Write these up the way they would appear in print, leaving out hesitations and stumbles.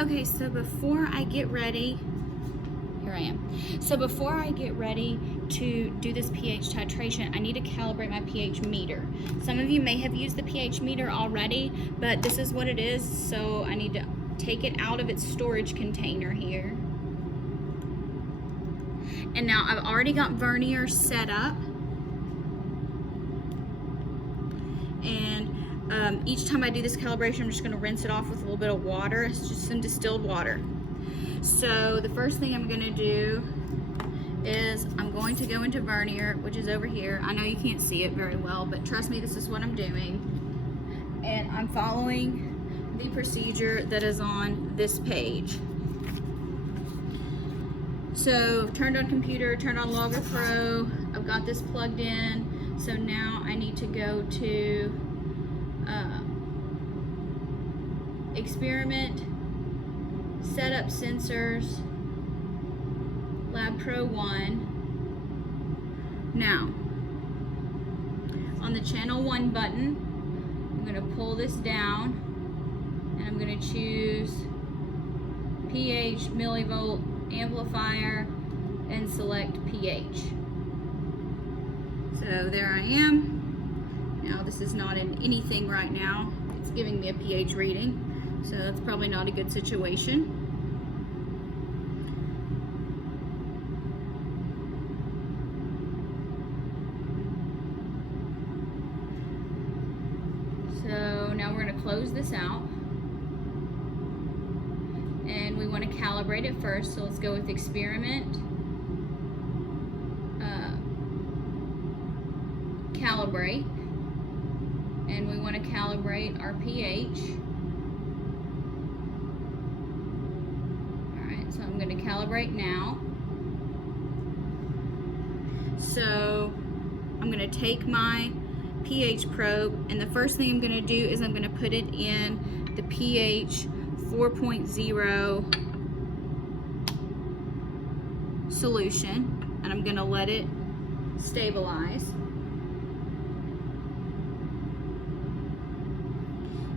Okay, so before I get ready, here I am. So before I get ready to do this pH titration, I need to calibrate my pH meter. Some of you may have used the pH meter already, but this is what it is. So I need to take it out of its storage container here. And now I've already got vernier set up. And each time I do this calibration, I'm just going to rinse it off with a little bit of water. It's just some distilled water. So the first thing I'm going to do is I'm going to go into vernier, which is over here. I know you can't see it very well, but trust me, this is what I'm doing. And I'm following the procedure that is on this page. So I've turned on computer, turned on Logger Pro. I've got this plugged in. So now I need to go to experiment, set up sensors, Lab Pro 1. Now, on the channel 1 button, I'm going to pull this down and I'm going to choose pH millivolt amplifier and select pH. So there I am. Now this is not in anything right now. It's giving me a pH reading. So that's probably not a good situation. So now we're going to close this out. And we want to calibrate it first. So let's go with experiment. Calibrate. And we want to calibrate our pH. Alright, so I'm going to calibrate now. So I'm going to take my pH probe, and the first thing I'm going to do is I'm going to put it in the pH 4.0 solution, and I'm going to let it stabilize.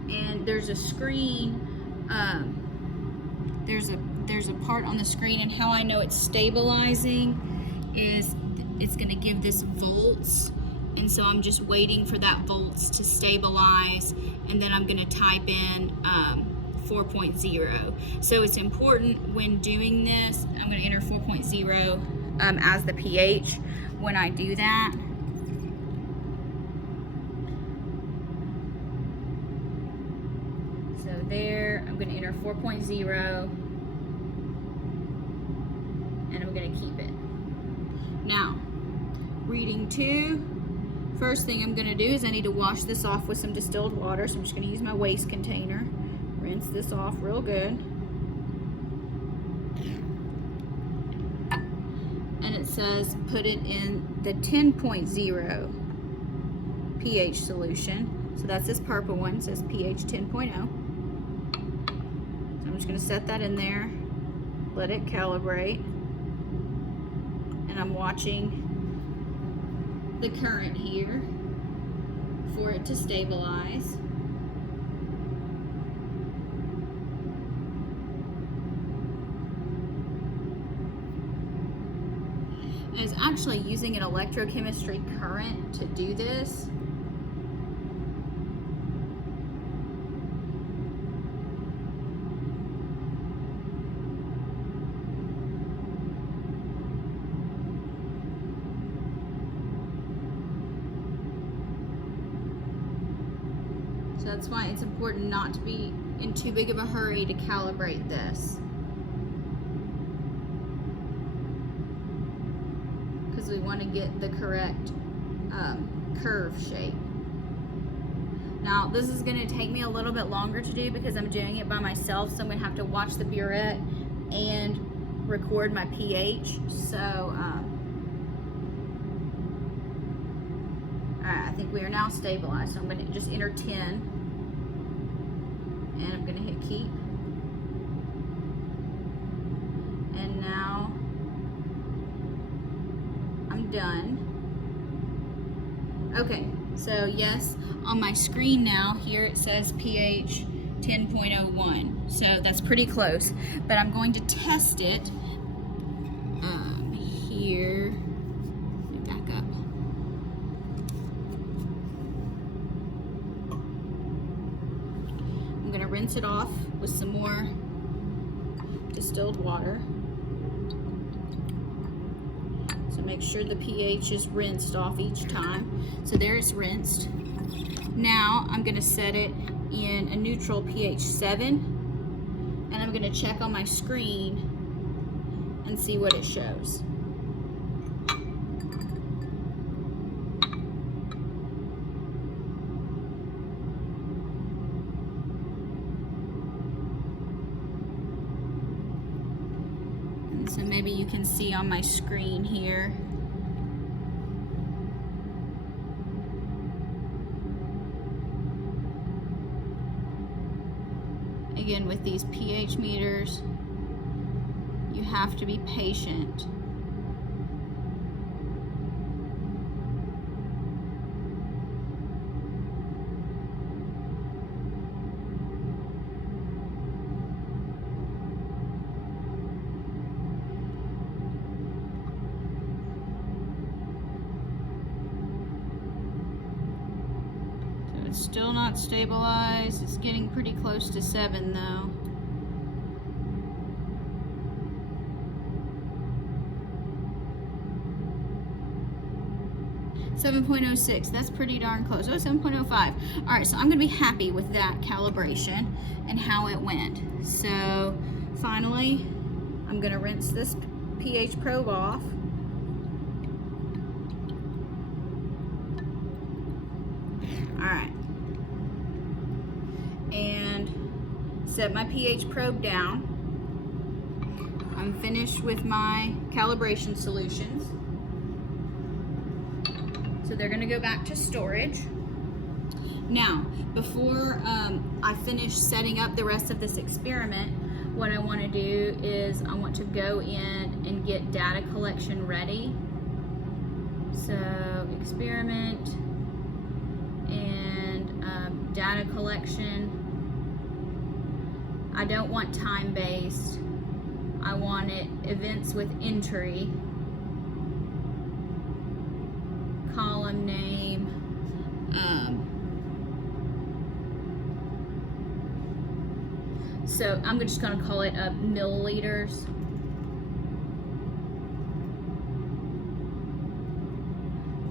And there's a screen, there's a part on the screen, and how I know it's stabilizing is it's going to give this volts, and so I'm just waiting for that volts to stabilize, and then I'm going to type in 4.0. So it's important when doing this. I'm going to enter 4.0 as the pH when I do that. So there, I'm going to enter 4.0, and I'm going to keep it. Now, reading 2. First thing I'm going to do is I need to wash this off with some distilled water. So I'm just going to use my waste container. Rinse this off real good. And it says put it in the 10.0 pH solution. So that's this purple one. It says pH 10.0. So I'm just going to set that in there. Let it calibrate. And I'm watching the current here for it to stabilize. I was actually using an electrochemistry current to do this. So that's why it's important not to be in too big of a hurry to calibrate this, because we want to get the correct curve shape. Now this is going to take me a little bit longer to do because I'm doing it by myself, so I'm going to have to watch the burette and record my pH. So alright, I think we are now stabilized, so I'm going to just enter 10. And I'm going to hit keep. And now I'm done. Okay, so yes, on my screen now, here it says pH 10.01. So that's pretty close. But I'm going to test it here. Let me back up. I'm going to rinse it off with some more distilled water. So make sure the pH is rinsed off each time. So there it's rinsed. Now I'm going to set it in a neutral pH 7, and I'm going to check on my screen and see what it shows. And so maybe you can see on my screen here. Again, with these pH meters, you have to be patient. It's still not stabilized. It's getting pretty close to 7 though. .06, that's pretty darn close. Oh, 7.05. All right, so I'm gonna be happy with that calibration and how it went. So finally, I'm gonna rinse this pH probe off. All right. And set my pH probe down. I'm finished with my calibration solutions. So they're gonna go back to storage. Now, before I finish setting up the rest of this experiment, what I wanna do is I want to go in and get data collection ready. So experiment and data collection. I don't want time-based. I want it events with entry, column name, so I'm just going to call it milliliters.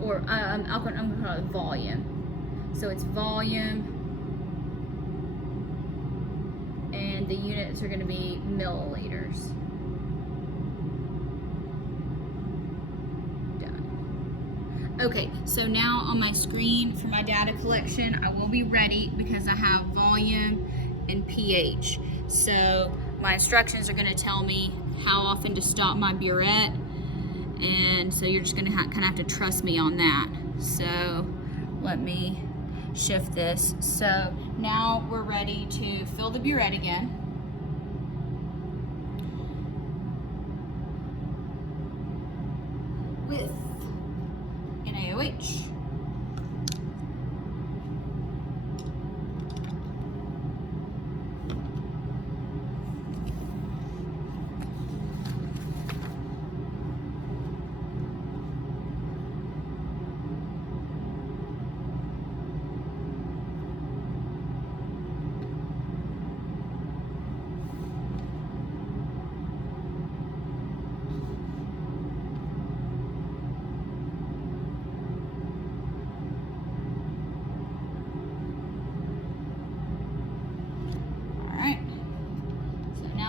Or I'm going to call it volume. So it's volume, and the units are going to be milliliters. Done. Okay, so now on my screen for my data collection, I will be ready because I have volume and pH. So my instructions are going to tell me how often to stop my burette, and so you're just going to kind of have to trust me on that. So let me shift this. So now we're ready to fill the burette again. With NaOH.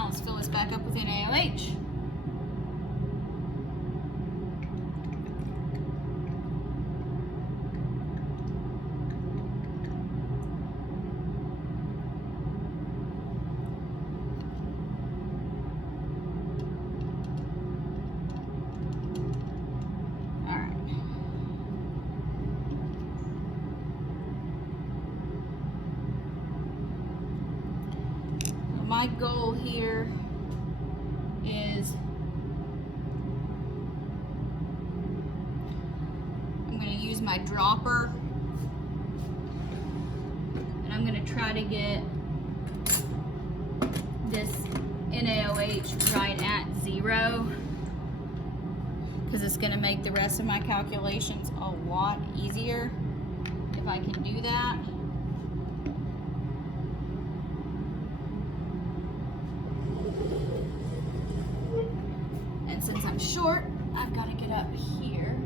Let's fill this back up with NaOH. My goal here is I'm going to use my dropper, and I'm going to try to get this NaOH right at 0, because it's going to make the rest of my calculations a lot easier if I can do that. And since I'm short, I've got to get up here.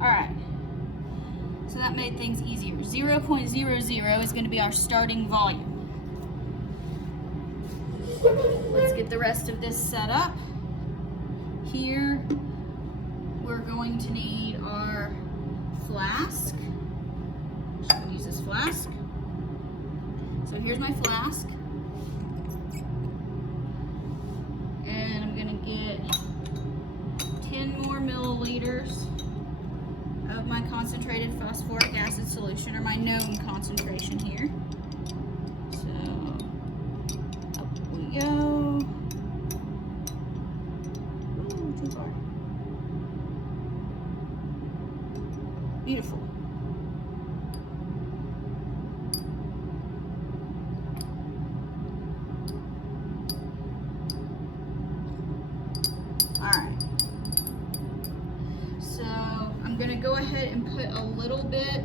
Alright, so that made things easier. 0.00 is going to be our starting volume. Let's get the rest of this set up. Here, we're going to need our flask. I'm going to use this flask. So here's my flask. And I'm going to get 10 more milliliters of my concentrated phosphoric acid solution, or my known concentration here. So, up we go. Ooh, too far. Beautiful. Alright. So I'm going to go ahead and put a little bit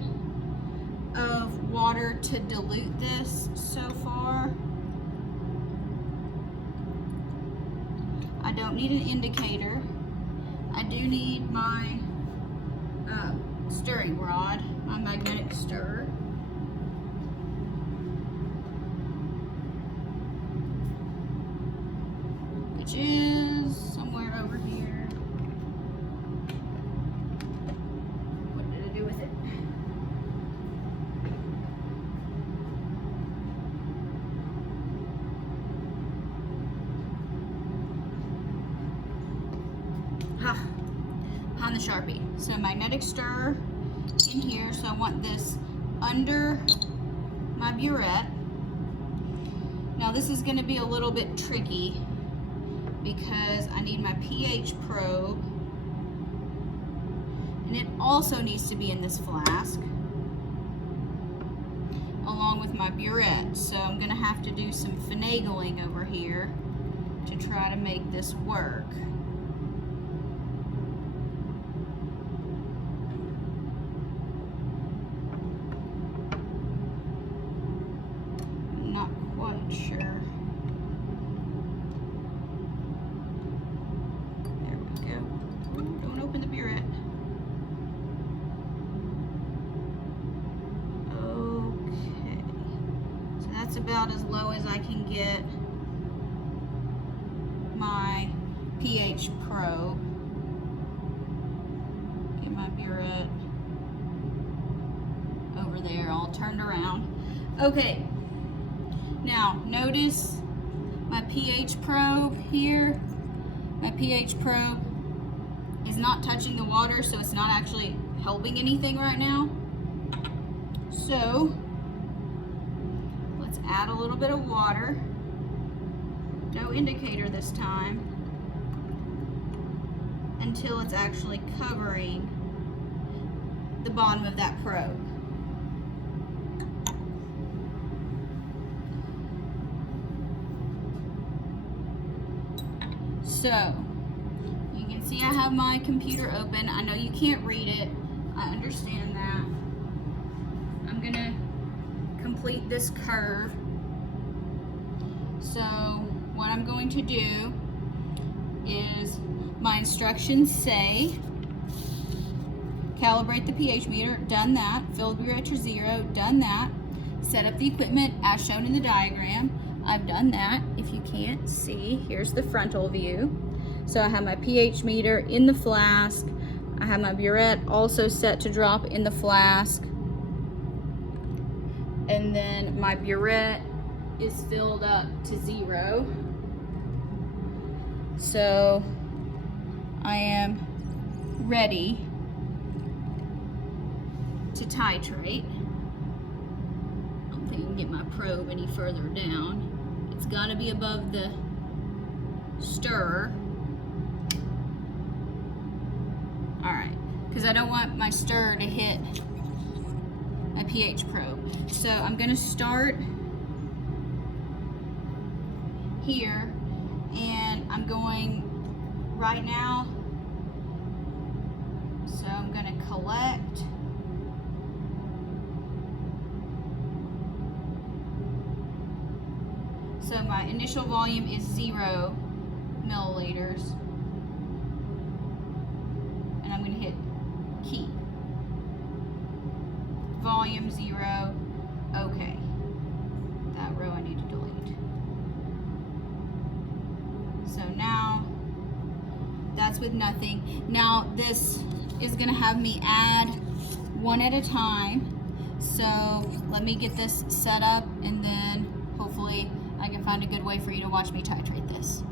of water to dilute this so far. I don't need an indicator. I do need my stirring rod, my magnetic stirrer. Which is somewhere over here. What did I do with it? On the Sharpie. So magnetic stirrer in here. So I want this under my burette. Now this is going to be a little bit tricky because I need my pH probe, and it also needs to be in this flask along with my burette. So I'm going to have to do some finagling over here to try to make this work. Sure. There we go. Ooh, don't open the burette. Okay. So that's about as low as I can get my pH probe. Get my burette over there, all turned around. Okay. Now, notice my pH probe here. My pH probe is not touching the water, so it's not actually helping anything right now. So, let's add a little bit of water. No indicator this time, until it's actually covering the bottom of that probe. So, you can see I have my computer open. I know you can't read it. I understand that. I'm going to complete this curve. So, what I'm going to do is, my instructions say, calibrate the pH meter, done that. Fill the burette to 0, done that. Set up the equipment as shown in the diagram. I've done that. If you can't see, here's the frontal view. So I have my pH meter in the flask. I have my burette also set to drop in the flask. And then my burette is filled up to 0. So I am ready to titrate. I don't think I can get my probe any further down. It's got to be above the stirrer. All right, because I don't want my stir to hit my pH probe. So I'm gonna start here, and I'm going right now. So I'm gonna collect. So my initial volume is 0 milliliters. And I'm gonna hit keep. Volume 0, okay. That row I need to delete. So now, that's with nothing. Now this is gonna have me add one at a time. So let me get this set up, and then hopefully I can find a good way for you to watch me titrate this.